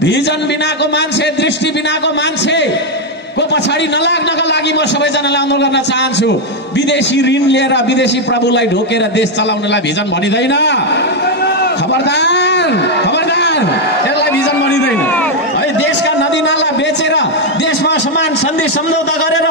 Vision बिनाको मान्छे, दृष्टि बिनाको मान्छे को पछाडि नलाग्नका लागि म सबैजनालाई अनुरोध गर्न चाहन्छु। विदेशी ऋण लिएर विदेशी प्रभुलाई ढोकेर देश चलाउनलाई भिजन भनिदैन। खबरदार खबरदार, त्यसलाई भिजन भनिदैन है। देशका नदी नाला बेचेर, देशमा समान सन्धि सम्झौता गरेर,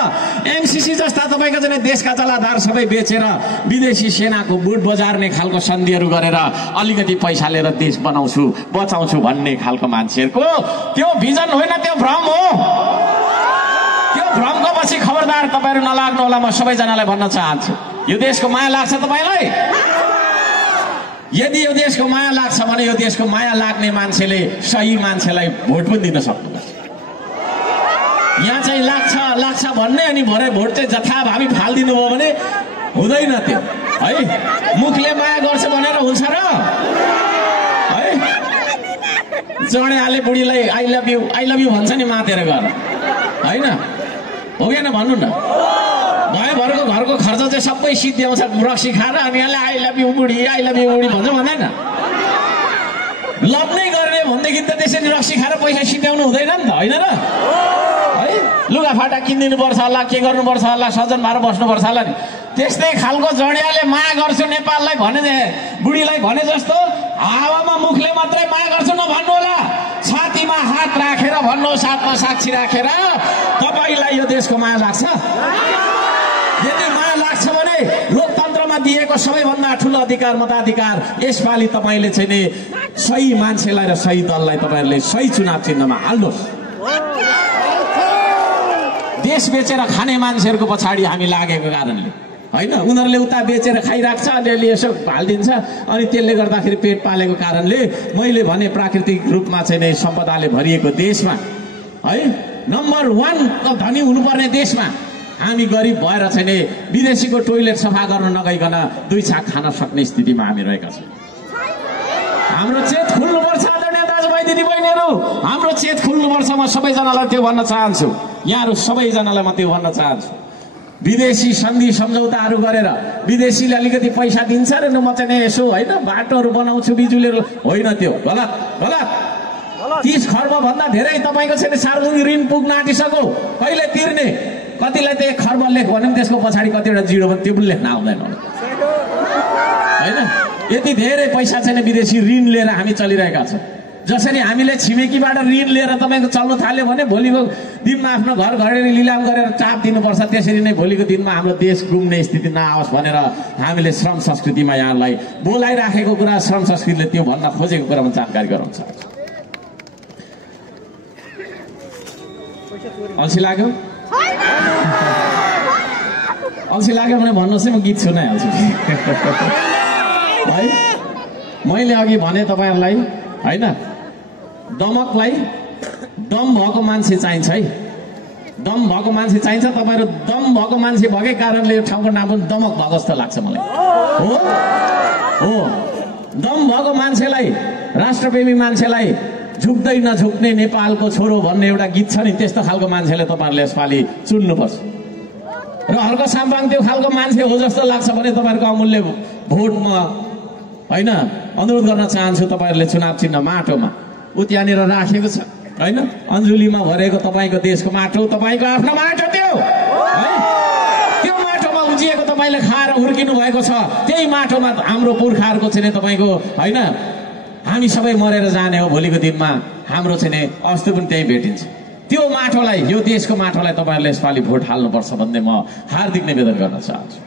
एमसीसी जस्ता तपाईँको चाहिँ देशका जलाधार सबै बेचेर विदेशी सेनाको बुट बजार्ने खालको सन्धिहरू गरेर अलिकति पैसा लिएर देश बनाउँछु बचाउँछु भन्ने खालको मान्छेहरूको त्यो भिजन होइन, त्यो भ्रम हो। त्यो भ्रमको पछि खबरदार तपाईँहरू नलाग्नु होला। म सबैजनालाई भन्न चाहन्छु, यो देशको माया लाग्छ तपाईँलाई? यदि यो देशको माया लाग्छ भने यो देशको माया लाग्ने मान्छेले सही मान्छेलाई भोट पनि दिन सक्नुपर्छ। यहाँ चाहिँ लाग्छ लाग्छ भन्ने अनि भरे भोट चाहिँ जथाभावी फालिदिनु भयो भने हुँदैन त्यो है। मुखले माया गर्छ भनेर हुन्छ र है? जडेहाले बुढीलाई आई लभ यू भन्छ नि मातेर गएर, होइन हो कि भन्नु न? भएभरको घरको खर्च चाहिँ सबै सिद्ध्याउँछ रक्सी खाएर, अनि यहाँले आई लभ यू बुढी आई लभ यू बुढी भन्छ भन्दैन? लभ नै गर्ने भनेदेखि त त्यसरी रक्सी खाएर पैसा सिद्ध्याउनु हुँदैन नि त, होइन र है? लुगाफाटा किनिदिनु पर्छ होला, के गर्नुपर्छ होला, सजन भएर बस्नुपर्छ होला नि। त्यस्तै खालको जडियाले माया गर्छु नेपाललाई भने बुढीलाई भने जस्तो हावामा मुखले मात्रै माया गर्छु नभन्नु होला, छातीमा हात राखेर भन्नुहोस्, हातमा साक्षी राखेर तपाईँलाई यो देशको माया लाग्छ। यदि माया लाग्छ भने लोकतन्त्रमा दिएको सबैभन्दा ठुलो अधिकार मताधिकार यसपालि तपाईँले चाहिँ नि सही मान्छेलाई र सही दललाई तपाईँहरूले सही चुनाव चिन्हमा हाल्नुहोस्। देश बेचेर खाने मान्छेहरूको पछाडि हामी लागेको कारणले होइन, उनीहरूले उता बेचेर खाइराख्छ, अलिअलि यसो हालिदिन्छ, अनि त्यसले गर्दाखेरि पेट पालेको कारणले मैले भने प्राकृतिक रूपमा चाहिँ नि सम्पदाले भरिएको देशमा है, नम्बर 1 धनी हुनुपर्ने देशमा हामी गरिब भएर चाहिँ नि विदेशीको टोइलेट सफा गर्न नगइकन 2 छाक खान सक्ने स्थितिमा हामी रहेका छौँ। हाम्रो चेत खुल्नुपर्छ आदरणीय दाजुभाइ दिदीबहिनीहरू, हाम्रो चेत खुल्नुपर्छ। म सबैजनालाई त्यो भन्न चाहन्छु, यहाँहरू सबैजनालाई म त्यो भन्न चाहन्छु। विदेशी सन्धि सम्झौताहरू गरेर विदेशीले अलिकति पैसा दिन्छ र म चाहिँ यसो होइन बाटोहरू बनाउँछु बिजुलीहरू, होइन, त्यो गलत गलत। 30 खर्ब भन्दा धेरै तपाईँको चाहिँ सार्वजनिक ऋण पुग्न आँटिसक्यो, कहिले तिर्ने? कतिलाई त 1 खर्ब लेख भने पनि त्यसको पछाडि कतिवटा जिरो पनि त्यो पनि लेख्न आउँदैन होइन? यति धेरै पैसा छैन विदेशी ऋण लिएर हामी चलिरहेका छौँ। जसरी हामीले छिमेकीबाट ऋण लिएर तपाईँको चल्नु थाल्यो भने भोलिको दिनमा आफ्नो घर घरेरी लिलाम गरेर चाप दिनुपर्छ, त्यसरी नै भोलिको दिनमा हाम्रो देश गुम्ने स्थिति नआओस् भनेर हामीले श्रम संस्कृतिमा यहाँलाई बोलाइराखेको कुरा, श्रम संस्कृतिले त्यो भन्न खोजेको कुरामा जानकारी गराउँछ। अल्छी लाग्यो? अल्छी लाग्यो भने भन्नुहोस् है, म गीत सुनाइहाल्छु है। मैले अघि भने तपाईँहरूलाई होइन, दमकलाई दम भएको मान्छे चाहिन्छ है, दम भएको मान्छे चाहिन्छ। तपाईँहरू दम भएको मान्छे भएकै कारणले यो ठाउँको नाम पनि दमक भएको जस्तो लाग्छ मलाई। हो, दम भएको मान्छेलाई, राष्ट्रप्रेमी मान्छेलाई, झुक्दै नझुक्ने नेपालको छोरो भन्ने एउटा गीत छ नि, त्यस्तो खालको मान्छेले तपाईँहरूले यसपालि चुन्नुपर्छ। र हर्क साम्पाङ त्यो खालको मान्छे हो जस्तो लाग्छ भने तपाईँहरूको अमूल्य भोट म होइन अनुरोध गर्न चाहन्छु। तपाईँहरूले चुनाव चिन्ह माटोमा ऊ त्यहाँनिर राखेको छ होइन, अन्जुलीमा भरेको तपाईँको देशको माटो, तपाईँको आफ्नो माटो त्यो है। त्यो माटोमा उजिएको तपाईँले खाएर हुर्किनु भएको छ, त्यही माटोमा हाम्रो पुर्खाहरूको चाहिँ तपाईँको होइन, हामी सबै मरेर जाने हो भोलिको दिनमा, हाम्रो चाहिँ अस्ति पनि त्यही भेटिन्छ। त्यो माटोलाई, यो देशको माटोलाई तपाईँहरूले यसपालि भोट हाल्नुपर्छ भन्ने म हार्दिक निवेदन गर्न चाहन्छु।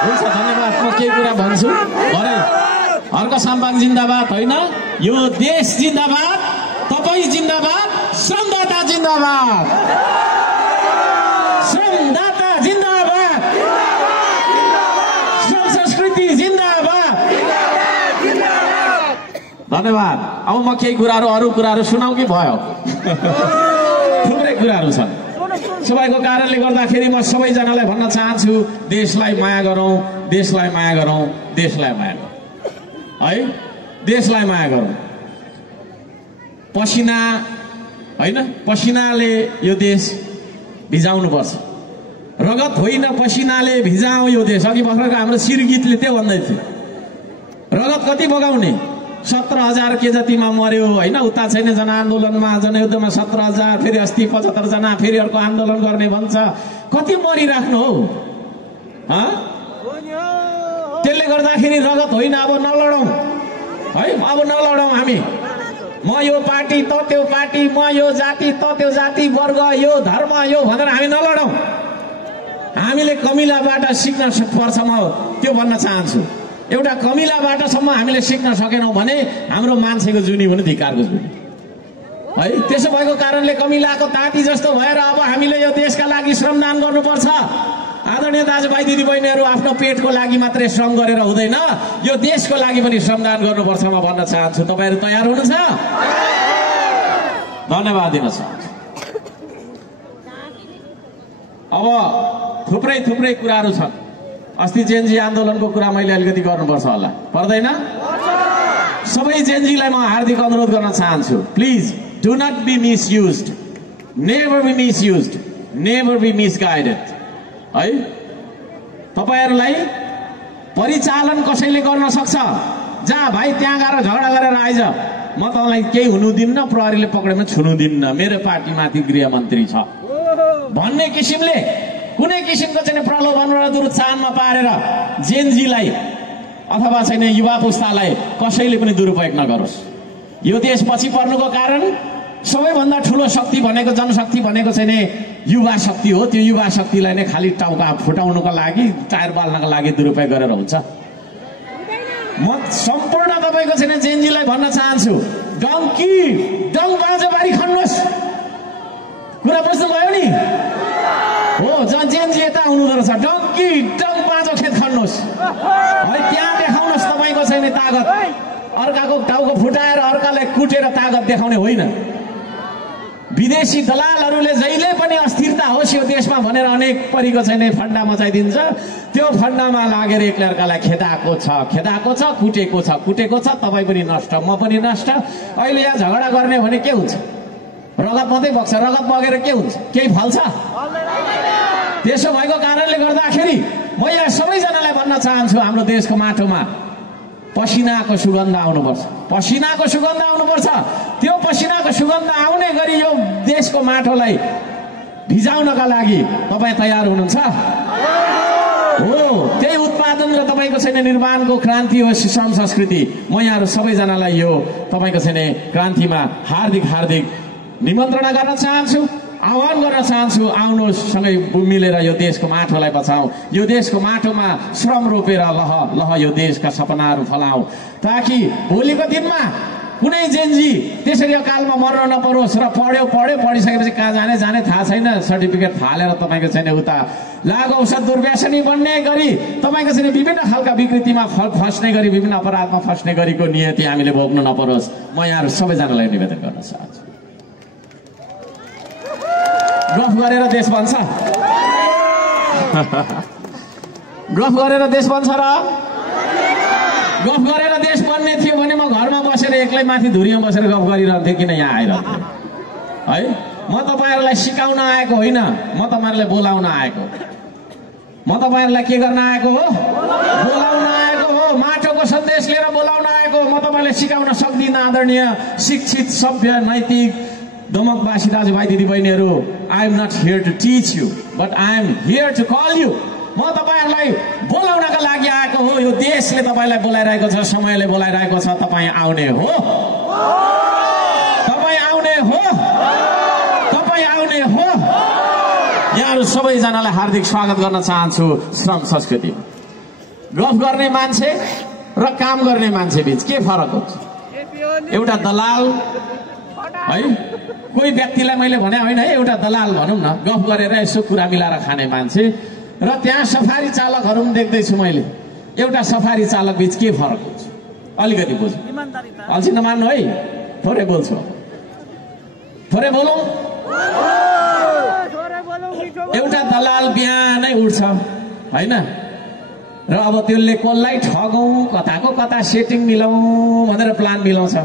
हुन्छ, धन्यवाद। म केही कुरा भन्छु भरे। हर्क साम्पाङ जिन्दाबाद होइन, यो देश जिन्दाबाद, तपाईँ जिन्दाबाद, श्रमदाता जिन्दाबाद, श्रमदाता जिन्दाबाद, श्रम संस्कृति जिन्दाबाद। धन्यवाद। अब म केही कुराहरू अरू कुराहरू सुनाऊ कि भयो? थुप्रै कुराहरू छन्। सबैको कारणले गर्दाखेरि म सबैजनालाई भन्न चाहन्छु, देशलाई माया गरौँ, देशलाई माया गरौँ, देशलाई माया गरौँ है, देशलाई माया गरौँ। पसिना होइन, पसिनाले यो देश भिजाउनुपर्छ रगत होइन पसिनाले भिजाऊ यो देश। अघि भर्खरको हाम्रो सिरगीतले त्यो भन्दै थियो, रगत कति बगाउने, 17,000 के जतिमा मर्यो होइन। उता छैन जनआन्दोलनमा, जनयुद्धमा 17,000, फेरि अस्ति 75 जना फेरि अर्को आन्दोलन गर्ने भन्छ। कति मरिराख्नु हो? त्यसले गर्दाखेरि रगत होइन, अब नलडौँ है, अब नलडौँ हामी। म यो पार्टी त त्यो पार्टी, म यो जाति त त्यो जाति, वर्ग यो धर्म यो भनेर हामी नलडौँ। हामीले कमिलाबाट सिक्न पर्छ, म त्यो भन्न चाहन्छु। एउटा कमिलाबाटसम्म हामीले सिक्न सकेनौँ भने हाम्रो मान्छेको जुनी भने धिक्कारको जुनी है। त्यसो भएको कारणले कमिलाको ताती जस्तो भएर अब हामीले यो देशका लागि श्रमदान गर्नुपर्छ। आदरणीय दाजुभाइ दिदीबहिनीहरू, आफ्नो पेटको लागि मात्रै श्रम गरेर हुँदैन, यो देशको लागि पनि श्रमदान गर्नुपर्छ म भन्न चाहन्छु। तपाईँहरू तयार हुनुहुन्छ? धन्यवाद दिन चाहन्छु। अब थुप्रै कुराहरू छन्। अस्ति जेनजी आन्दोलनको कुरा मैले अलिकति गर्नुपर्छ होला, पर्दैन? सबै जेनजीलाई म हार्दिक अनुरोध गर्न चाहन्छु, please do not be misused, never be misused, never be misguided है। तपाईहरूलाई परिचालन कसैले गर्न सक्छ, जा भाइ त्यहाँ गएर झगडा गरेर आइज, म तपाईँलाई केही हुनु दिन्न, प्रहरीले पक्रेमा छुनु दिन्न, मेरो पार्टीमाथि गृहमन्त्री छ भन्ने किसिमले कुनै किसिमको चाहिँ प्रलोभन र दुरुत्साहनमा पारेर जेनजीलाई अथवा चाहिँ युवा पुस्तालाई कसैले पनि दुरुपयोग नगरोस्। यो देश पछि पर्नुको कारण सबैभन्दा ठुलो शक्ति भनेको, जनशक्ति भनेको चाहिँ युवा शक्ति हो। त्यो युवा शक्तिलाई नै खालि टाउका फुटाउनुको लागि, टायर बाल्नको लागि दुरुपयोग गरेर हुन्छ। म सम्पूर्ण तपाईँको चाहिँ जेनजीलाई भन्न चाहन्छु, डङ बाँझोबारी खन्नुहोस्। कुरा बुझ्नुभयो नि? हो, जेनजी यता आउनु रहेछ, डङ बाँझो खेत खन्नुहोस् है, त्यहाँ देखाउनुहोस् तपाईँको छैन तागत। अर्काको टाउको फुटाएर अर्कालाई कुटेर तागत देखाउने होइन। विदेशी दलालहरूले जहिले पनि अस्थिरता होस् यो देशमा भनेर अनेक परिको छैन फन्डा मचाइदिन्छ। त्यो फन्डामा लागेर एकले अर्कालाई खेदाएको छ, कुटेको छ। तपाईँ पनि नष्ट, म पनि नष्ट। अहिले यहाँ झगडा गर्ने भने के हुन्छ? रगत मात्रै बग्छ। रगत बगेर के हुन्छ? केही फल्छ? त्यसो भएको कारणले गर्दाखेरि म यहाँ सबैजनालाई भन्न चाहन्छु, हाम्रो देशको माटोमा पसिनाको सुगन्ध आउनुपर्छ, पसिनाको सुगन्ध आउनुपर्छ। त्यो पसिनाको सुगन्ध आउने गरी यो देशको माटोलाई भिजाउनका लागि तपाईँ तयार हुनुहुन्छ? हो, त्यही उत्पादन र तपाईँको छैन निर्माणको क्रान्ति हो श्रम संस्कृति। म यहाँहरू सबैजनालाई यो तपाईँको छैन क्रान्तिमा हार्दिक निमन्त्रणा गर्न चाहन्छु, आह्वान गर्न चाहन्छु। आउनुहोस्, सँगै मिलेर यो देशको माटोलाई बचाऊ, यो देशको माटोमा श्रम रोपेर लह यो देशका सपनाहरू फलाऊ, ताकि भोलिको दिनमा कुनै जेनजी त्यसरी अकालमा मर्न नपरोस्। र पढिसकेपछि कहाँ जाने थाहा छैन, सर्टिफिकेट फालेर तपाईँको छैन उता लागु औषध दुर्व्यसनी बन्ने गरी तपाईँको छैन विभिन्न खालका विकृतिमा फस्ने गरी, विभिन्न अपराधमा फस्ने गरीको नियति हामीले भोग्नु नपरोस्। म यहाँहरू सबैजनालाई निवेदन गर्न चाहन्छु। गफ गरेर देश बन्छ, गफ गरेर देश बन्छ र गफ गरेर देश बन्ने थियो भने म घरमा बसेर एक्लै माथि धुरीमा बसेर गफ गरिरहन्थेँ, किन यहाँ आइरहन्थेँ है। म तपाईँहरूलाई सिकाउन आएको होइन, म तपाईँहरूलाई बोलाउन आएको। म तपाईँहरूलाई के गर्न आएको हो? बोलाउन आएको हो, माटोको सन्देश लिएर बोलाउन आएको। म तपाईँलाई सिकाउन सक्दिनँ आदरणीय शिक्षित सभ्य नैतिक दमकवासी दाजुभाइ दिदीबहिनीहरू। I am not here to teach you, but I am here to call you. म तपाईँहरूलाई बोलाउनका लागि आएको हो। यो देशले तपाईँलाई बोलाइरहेको छ, समयले बोलाइरहेको छ। तपाईँ आउने हो, तपाईँ आउने हो, तपाईँ आउने हो। यहाँहरू सबैजनालाई हार्दिक स्वागत गर्न चाहन्छु। श्रम संस्कृति, गफ गर्ने मान्छे र काम गर्ने मान्छे बीच के फरक हुन्छ? एउटा दलाल है, कोही व्यक्तिलाई मैले भने होइन है, एउटा दलाल भनौँ न, गफ गरेर यसो कुरा मिलाएर खाने मान्छे र त्यहाँ सफारी चालकहरू पनि देख्दैछु मैले। एउटा सफारी चालक बीच के फरक हुन्छ? अलिकति बुझ्नु, अल्छी नमान्नु है, थोरै बोल्छु, थोरै बोलौँ। एउटा दलाल बिहानै उठ्छ होइन, र अब त्यसले कसलाई ठगौँ, कताको कता सेटिङ मिलाउँ भनेर प्लान मिलाउँछ।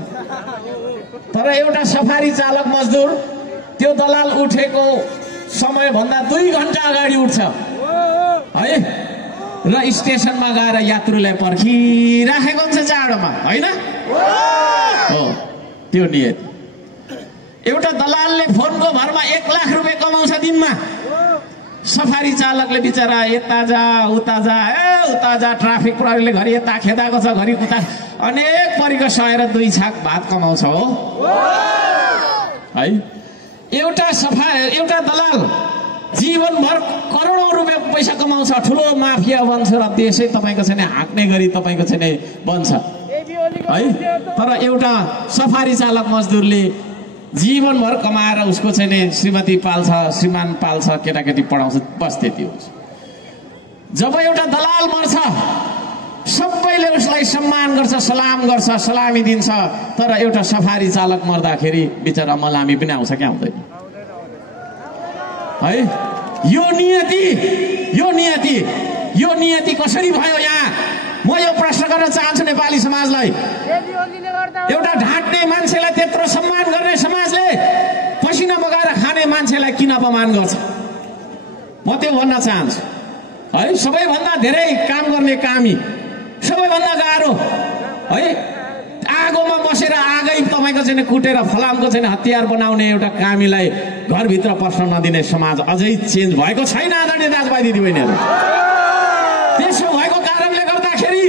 तर एउटा सफारी चालक मजदुर त्यो दलाल उठेको समयभन्दा 2 घण्टा अगाडि उठ्छ। है र स्टेसनमा गएर यात्रुलाई पर्खिराखेको हुन्छ जाडोमा होइन हो त्यो नियति एउटा दलालले फोनको भरमा 1 लाख रुपियाँ कमाउँछ दिनमा सफारी चालकले बिचरा यता जा उता जा ट्राफिक प्रहरीले घरि यता खेदाको छ घरि उता अनेक परिको सहेर 2 छाक भात कमाउँछ हो है एउटा दलाल जीवनभर करोडौं रुपियाँ पैसा कमाउँछ ठुलो माफिया बन्छ र देशै तपाईको छैन हाँक्ने गरी तपाईको छैन बन्छ है तर एउटा सफारी चालक मजदुरले जीवनभर कमाएर उसको छैन श्रीमती पाल्छ श्रीमान पाल्छ केटाकेटी पढाउँछ बस त्यति हुन्छ जब एउटा दलाल मर्छ सबैले उसलाई सम्मान गर्छ सलाम गर्छ सलामी दिन्छ तर एउटा सफारी चालक मर्दाखेरि बिचरा मलामी पनि आउँछ कि आउँदैन है यो नियति कसरी भयो यहाँ म यो प्रश्न गर्न चाहन्छु नेपाली समाजलाई एउटा ढाँट्ने मान्छेलाई त्यत्रो सम्मान गर्ने समाजले पसिना बगाएर खाने मान्छेलाई किन अपमान गर्छ म त्यो भन्न चाहन्छु है सबैभन्दा धेरै काम गर्ने कामी सबैभन्दा गाह्रो है आगोमा बसेर आगै तपाईको चाहिँ कुटेर फलामको चाहिँ हतियार बनाउने एउटा कामीलाई घरभित्र पस्न नदिने समाज अझै चेन्ज भएको छैन आदरणीय दाजुभाइ दिदीबहिनीहरू त्यसो भएको कारणले गर्दाखेरि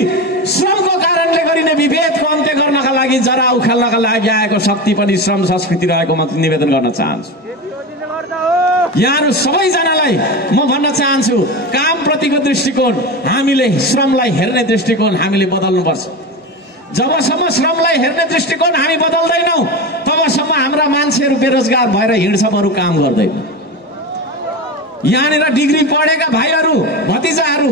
श्रमको कारणले गरिने विभेदको अन्त्य गर्नका लागि जरा उखाल्नका लागि आएको शक्ति पनि श्रम संस्कृति रहेको म निवेदन गर्न चाहन्छु यहाँहरू सबैजनालाई म भन्न चाहन्छु काम प्रतिको दृष्टिकोण हामीले श्रमलाई हेर्ने दृष्टिकोण हामीले बदल्नुपर्छ जबसम्म श्रमलाई हेर्ने दृष्टिकोण हामी बदल्दैनौँ तबसम्म हाम्रा मान्छेहरू बेरोजगार भएर हिँड्छ बरु काम गर्दैन यहाँनिर डिग्री पढेका भाइहरू भतिजाहरू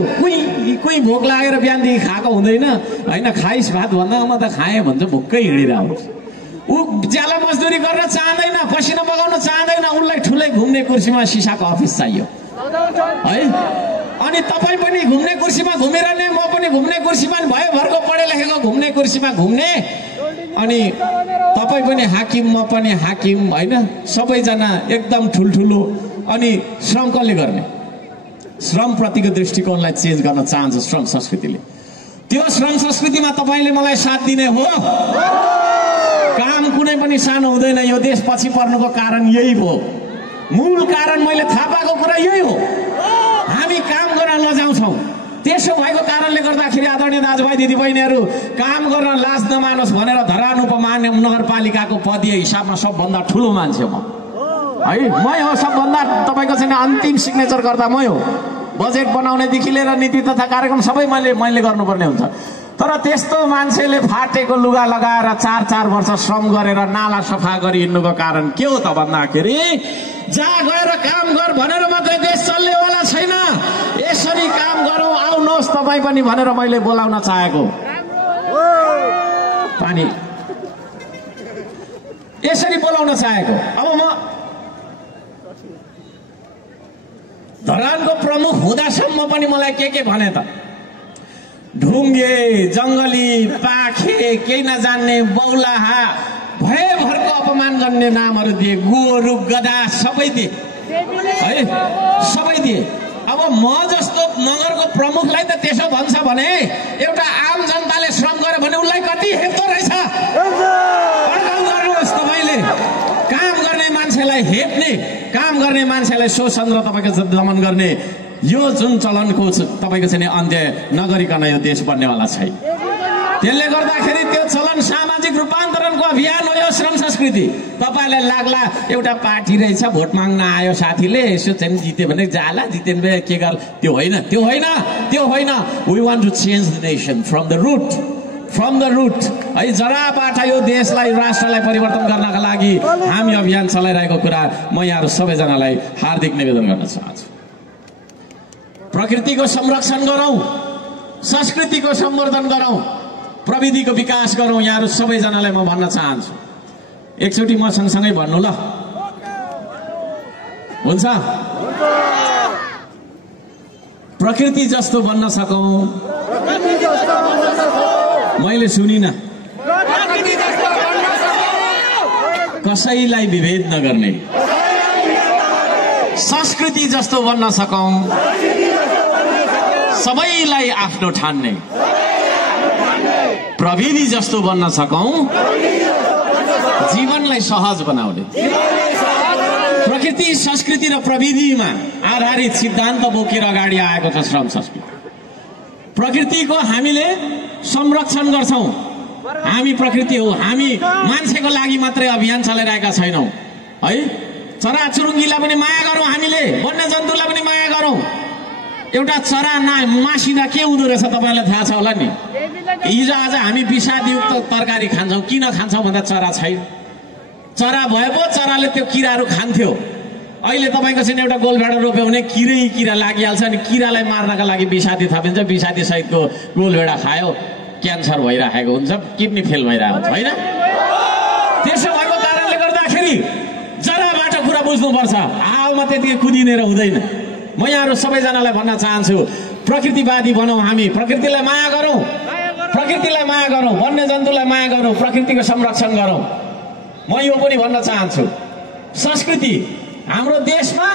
कुई भोक लागेर बिहानदेखि खाएको हुँदैन होइन खाइस भात भन्दा म त खाएँ भन्छ भोक्कै हिँडिरहेको ऊ ज्याला मजदुरी गर्न चाहँदैन पसिना बगाउन चाहँदैन उनलाई ठुलै घुम्ने कुर्सीमा सिसाको अफिस चाहियो है अनि तपाईँ पनि घुम्ने कुर्सीमा घुमिरहने म पनि घुम्ने कुर्सीमा भयो भरको पढे लेखेको घुम्ने कुर्सीमा घुम्ने अनि तपाईँ पनि हाकिम म पनि हाकिम होइन सबैजना एकदम ठुल्ठुलो अनि श्रम कसले गर्ने श्रम प्रतिको दृष्टिकोणलाई चेन्ज गर्न चाहन्छ श्रम संस्कृतिले त्यो श्रम संस्कृतिमा तपाईँले मलाई साथ दिने हो काम कुनै पनि सानो हुँदैन यो देश पछि पर्नुको कारण यही हो मूल कारण मैले थाहा पाएको कुरा यही हो हामी काम गर्न लजाउँछौँ त्यसो भएको कारणले गर्दाखेरि आदरणीय दाजुभाइ दिदीबहिनीहरू काम गर्न लाज नमानोस् भनेर धरान उपमहानगर नगरपालिकाको पदीय हिसाबमा सबभन्दा ठुलो मान्छे म है मै हो सबभन्दा तपाईँको चाहिँ अन्तिम सिग्नेचर गर्दा मै हो बजेट बनाउनेदेखि लिएर नीति तथा कार्यक्रम सबै मैले गर्नुपर्ने हुन्छ तर त्यस्तो मान्छेले फाटेको लुगा लगाएर 4 वर्ष श्रम गरेर नाला सफा गरी हिँड्नुको कारण के हो त भन्दाखेरि जहाँ गएर काम गर भनेर मात्रै देश चल्नेवाला छैन यसरी काम गरौँ आउनुहोस् तपाईँ पनि भनेर मैले बोलाउन चाहेको पानी यसरी बोलाउन चाहेको अब म धरानको प्रमुख हुँदासम्म पनि मलाई के भने त ढुङ्गे जङ्गली पाखे केही नजान्ने बौलाहा भयभरको अपमान गर्ने नामहरू दिए गोरु गधा सबै दिए है सबै दिए अब म जस्तो नगरको प्रमुखलाई त त्यसो भन्छ भने एउटा आम जनताले श्रम गर्यो भने उसलाई कति हेप्दो रहेछ तपाईँले काम गर्ने मान्छेलाई हेप्ने काम गर्ने मान्छेलाई शोषण र तपाईँको दमन गर्ने यो जुन चलनको तपाईँको चाहिँ अन्त्य नगरिकन यो देश बन्नेवाला छैन त्यसले गर्दाखेरि त्यो चलन सामाजिक रूपान्तरणको अभियान हो यो श्रम संस्कृति तपाईँलाई लाग्ला एउटा पार्टी रहेछ भोट माग्न आयो साथीले यसो चाहिँ जित्यो भने जाला जित्यो भने के गर त्यो होइन we want to change the nation from the root है जराबाट यो देशलाई राष्ट्रलाई परिवर्तन गर्नका लागि हामी अभियान चलाइरहेको कुरा म यहाँहरू सबैजनालाई हार्दिक निवेदन गर्न चाहन्छु प्रकृतिको संरक्षण गरौँ संस्कृतिको सम्वर्धन गरौँ प्रविधिको विकास गरौँ यहाँहरू सबैजनालाई म भन्न चाहन्छु एकचोटि म सँगसँगै भन्नु ल हुन्छ प्रकृति जस्तो बन्न सकौँ मैले सुनिन कसैलाई विभेद नगर्ने संस्कृति जस्तो बन्न सकौँ सबैलाई आफ्नो ठान्ने प्रविधि जस्तो बन्न सकौं, जीवनलाई सहज बनाउने प्रकृति, संस्कृति र प्रविधिमा आधारित सिद्धान्त बोकेर अगाडि आएको छ श्रम संस्कृति। प्रकृतिको हामीले संरक्षण गर्छौं। हामी प्रकृति हो, हामी मान्छेको लागि मात्रै अभियान चलाइरहेका छैनौं है। चराचुरुङ्गीलाई पनि माया गरौँ, हामीले वन्यजन्तुलाई पनि माया गरौँ। एउटा चरा मासिँदा के हुँदो रहेछ तपाईलाई थाहा छ होला नि। हिजो आज हामी विषादयुक्त तरकारी खान्छौं, किन खान्छौं भन्दा चरा छैन। चरा भए पो चराले त्यो किराहरू खान्थ्यो। अहिले तपाईको चाहिँ एउटा गोलभेडा रोप्यो भने किरा लागिहाल्छ, अनि किरालाई मार्नका लागि विषादी थपिन्छ। विषादी सहितको गोलभेडा खायो, क्यान्सर भइरहेको हुन्छ, किडनी फेल भइरहेको हुन्छ होइन। त्यसो भएको कारणले गर्दाखेरि जराबाट कुरा बुझ्नुपर्छ, हालमा त्यतिकै कुदिनेर हुँदैन। म यहाँहरू सबैजनालाई भन्न चाहन्छु, प्रकृतिवादी बनौँ। हामी प्रकृतिलाई माया गरौँ, प्रकृतिलाई माया गरौँ, वन्यजन्तुलाई माया गरौँ, प्रकृतिको संरक्षण गरौँ। म यो पनि भन्न चाहन्छु, संस्कृति हाम्रो देशमा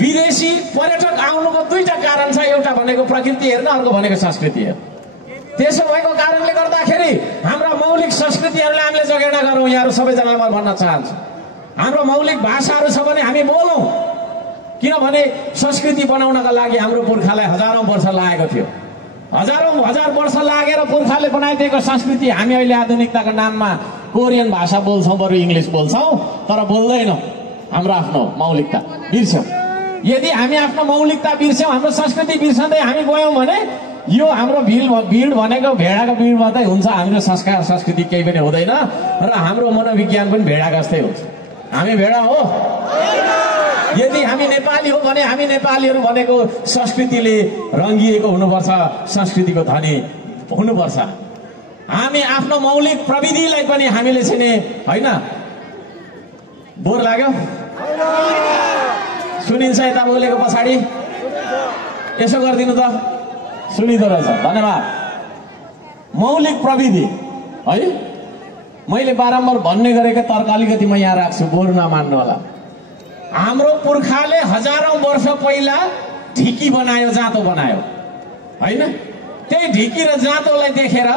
विदेशी पर्यटक आउनुको दुईटा कारण छ। एउटा भनेको प्रकृति हेर्न, अर्को भनेको संस्कृति हेर्न। त्यसो भएको कारणले गर्दाखेरि हाम्रा मौलिक संस्कृतिहरूलाई हामीले जगेर्ना गरौँ। यहाँहरू सबैजनालाई म भन्न चाहन्छु, हाम्रो मौलिक भाषाहरू छ भने हामी बोलौँ। किनभने संस्कृति बनाउनका लागि हाम्रो पुर्खालाई हजारौं वर्ष लागेको थियो। हजार वर्ष लागेर पुर्खाले बनाइदिएको संस्कृति हामी अहिले आधुनिकताको नाममा कोरियन भाषा बोल्छौँ, बरु इङ्ग्लिस बोल्छौँ, तर बोल्दैनौँ हाम्रो आफ्नो मौलिकता बिर्स्यौँ। यदि हामी आफ्नो मौलिकता बिर्स्यौँ, हाम्रो संस्कृति बिर्सँदै हामी गयौँ भने यो हाम्रो भिड भनेको भेडाको भिड मात्रै हुन्छ। हाम्रो संस्कार संस्कृति केही पनि हुँदैन र हाम्रो मनोविज्ञान पनि भेडा जस्तै हुन्छ। हामी भेडा हो। यदि हामी नेपाली हो भने हामी नेपालीहरू भनेको संस्कृतिले रङ्गिएको हुनुपर्छ, संस्कृतिको धनी हुनुपर्छ। हामी आफ्नो मौलिक प्रविधिलाई पनि हामीले चाहिँ होइन। बोर लाग्यो? सुनिन्छ यता बोलेको पछाडि? यसो गरिदिनु त, सुनिँदो रहेछ। धन्यवाद। मौलिक प्रविधि है, मैले बारम्बार भन्ने गरेको तर्क अलिकति म यहाँ राख्छु, बोर नमान्नु होला। हाम्रो पुर्खाले हजारौं वर्ष पहिला ढिकी बनायो, जाँतो बनायो होइन। त्यही ढिकी र जाँतोलाई देखेर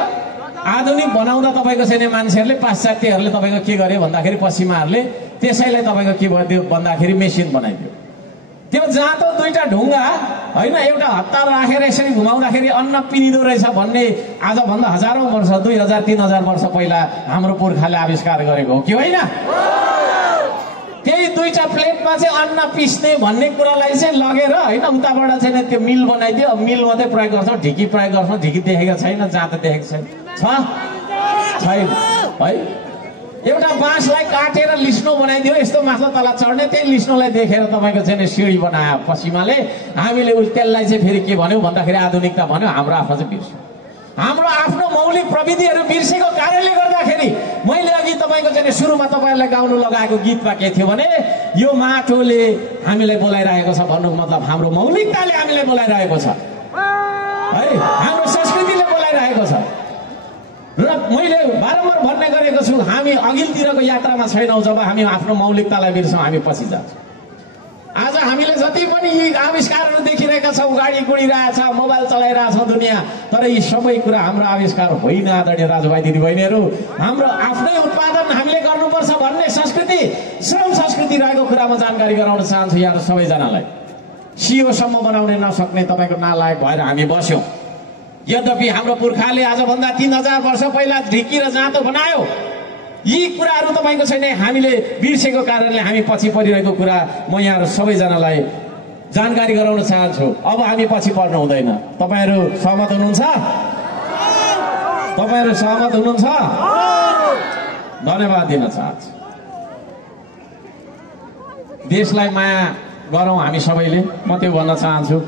आधुनिक बनाउँदा तपाईको चाहिँ मान्छेहरूले, पाश्चात्यहरूले तपाईको के गर्यो भन्दाखेरि, पश्चिमाहरूले त्यसैलाई तपाईको के गरिदियो भन्दाखेरि मेसिन बनाइदियो। त्यो जाँतो दुईटा ढुङ्गा होइन, एउटा हत्ता राखेर यसरी घुमाउँदाखेरि अन्न पिनिँदो रहेछ भन्ने आजभन्दा हजारौं वर्ष, 2000-3000 वर्ष पहिला हाम्रो पुर्खाले आविष्कार गरेको हो कि होइन। त्यही दुईटा प्लेटमा चाहिँ अन्न पिस्ने भन्ने कुरालाई चाहिँ लगेर होइन उताबाट चाहिँ त्यो मिल बनाइदियो। मिल मात्रै प्रयोग गर्छौँ, ढिकी प्रयोग गर्छौँ। ढिकी देखेको छैन, जाँतो देखेको छैन, छैन है। एउटा बाँसलाई काटेर लिस्नो बनाइदियो, यस्तो माथि तल चढ्ने, त्यही लिस्नोलाई देखेर तपाईँको चाहिँ सिँढी बनायो पश्चिमाले। हामीले त्यसलाई चाहिँ फेरि के भन्यो भन्दाखेरि आधुनिकता भन्यो। हाम्रो आफ्नो चाहिँ बिर्स्यो, हाम्रो आफ्नो मौलिक प्रविधिहरू बिर्सेको कारणले गर्दाखेरि मैले अघि तपाईँको चाहिँ सुरुमा तपाईँहरूलाई गाउनु लगाएको गीतमा के थियो भने, यो माटोले हामीलाई बोलाइरहेको छ भन्नुको मतलब हाम्रो मौलिकताले हामीलाई बोलाइरहेको छ है, हाम्रो संस्कृतिले बोलाइरहेको छ। र मैले बारम्बार भन्ने गरेको छु, हामी अघिल्तिरको यात्रामा छैनौँ। जब हामी आफ्नो मौलिकतालाई बिर्सौँ हामी पछि जान्छौँ। आज हामीले जति पनि यी आविष्कारहरू देखिरहेका छौँ, गाडी गुडिरहेछ, मोबाइल चलाइरहेछौँ दुनियाँ, तर यी सबै कुरा हाम्रो आविष्कार होइन। आदरणीय दाजुभाइ दिदीबहिनीहरू, हाम्रो आफ्नै उत्पादन हामीले गर्नुपर्छ भन्ने संस्कृति, श्रम संस्कृति रहेको कुरामा जानकारी गराउन चाहन्छु यहाँहरू सबैजनालाई। सियोसम्म बनाउन नसक्ने तपाईँको नालायक भएर हामी बस्यौँ। यद्यपि हाम्रो पुर्खाले आजभन्दा 3000 वर्ष पहिला ढिकी र जाँतो बनायो। यी कुराहरू तपाईँको छैन, हामीले बिर्सेको कारणले हामी पछि परिरहेको कुरा म यहाँहरू सबैजनालाई जानकारी गराउन चाहन्छु। अब हामी पछि पर्नु हुँदैन। तपाईँहरू सहमत हुनुहुन्छ? तपाईँहरू सहमत हुनुहुन्छ? धन्यवाद दिन चाहन्छु। देशलाई माया गरौँ हामी सबैले, म त्यो भन्न चाहन्छु।